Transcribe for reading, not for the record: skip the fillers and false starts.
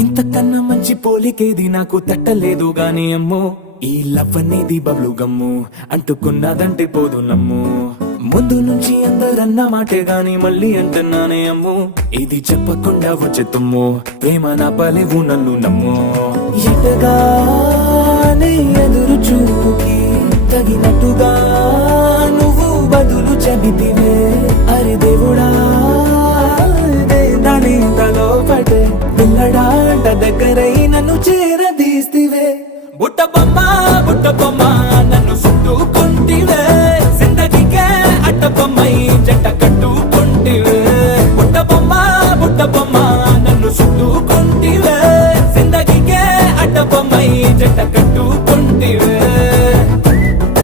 ఇంతకన్నా మంచి పోలికేది నాకు తట్టలేదు గాని అమ్మో, ఈ లవ్ అనేది బబ్లు గమ్ము, అంటుకున్నదంటే పోదు నమ్ము. ముందు నుంచి అందరన్న మాటే గాని మళ్ళీ అంటున్నానే అమ్ము, ఇది చెప్పకుండా వచ్చే తుమ్ము, ప్రేమ నా పలేవు నన్ను నమ్ము. ఎటగానే ఎదురు చూకి తగినట్టుగా నువ్వు బదులు చెబితివే, అరే దేవుడా దాని తలో పడే పిల్లడాంట దగ్గరై నన్ను చేరదీస్తివే. బుట్ట బొమ్మ